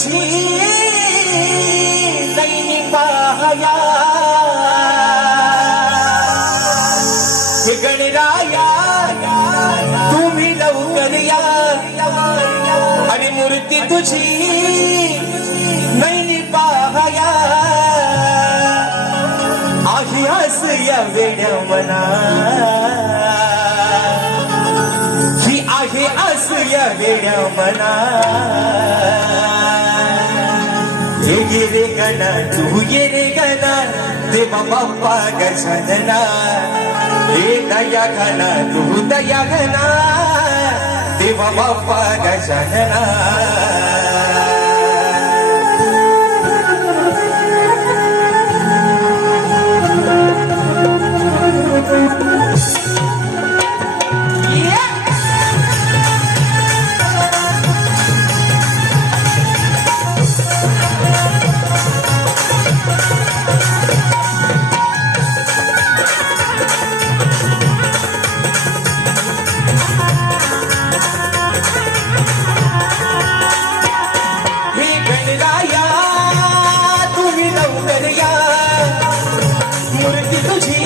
तुझी नैनी पाहया हे गणराया तुम्ही लवकर या आणि मूर्ती तुझी नैनी पाहया आही हस या वेड्या मना ही आहे आस या वेड्या मना ये गे रे गणा तू ये रे गणा देवा बाप्पा गजानना हे दया मूर्ती तुझी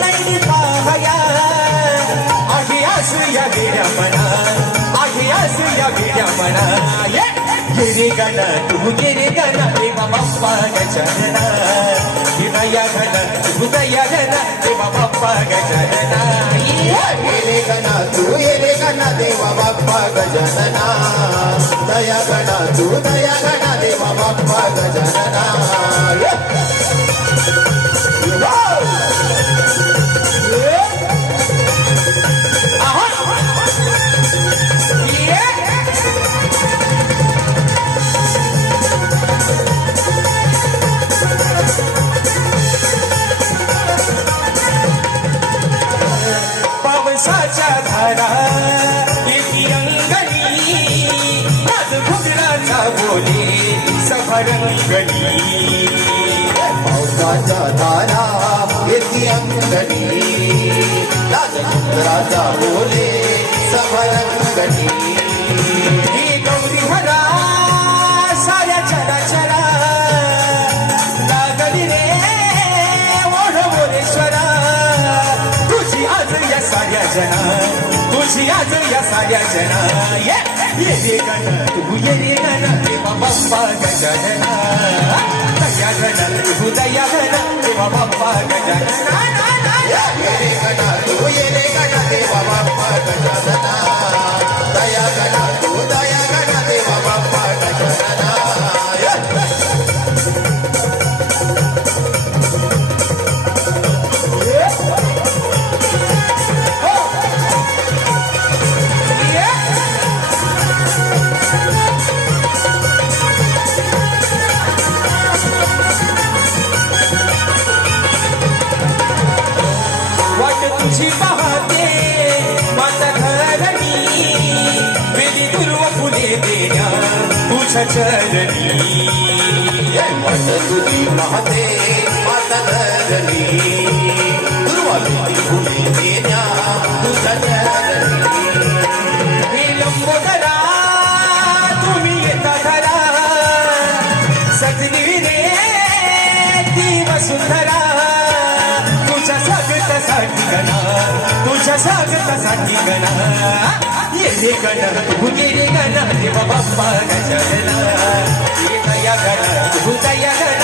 नाही पाहया. आहे या गेल्या म्हणा आहे असू या गेल्या म्हणा ये ये रे गण तू ये रे गण देवा बाप्पा गजानना हे दया घन तू दया घन देवा बाप्पा गजानना ये ये गणा तू ये रे देवा बाप्पा गजानना दया तू दया देवा बाप्पा सफरंगणी पावसाच्या धारा येती अंगणी राजपुत्राचा बोले समरंगणी ही गौरी हरा साऱ्या चराचरा लागली रे ओढ बोलेश्वरा तुझी आज या साऱ्या जना तुझी आज या साऱ्या जना ये ये रे गण तू ये रे गण देवा बाप्पा गजानना दया गण तू दया गण तुझ्या चरणी वाट तुझी पाहते माता धरणी दुर्वाली देण्या तुझ्या स्वागतासाठी गणा. ये गण तू गण देवा बाप्पा गजला ये दया गण तू गण.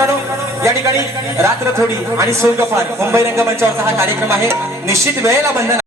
मित्रांनो या ठिकाणी रात्र थोडी आणि सोंग मुंबई रंगमंचावरचा हा कार्यक्रम आहे. निश्चित वेळेला बंधन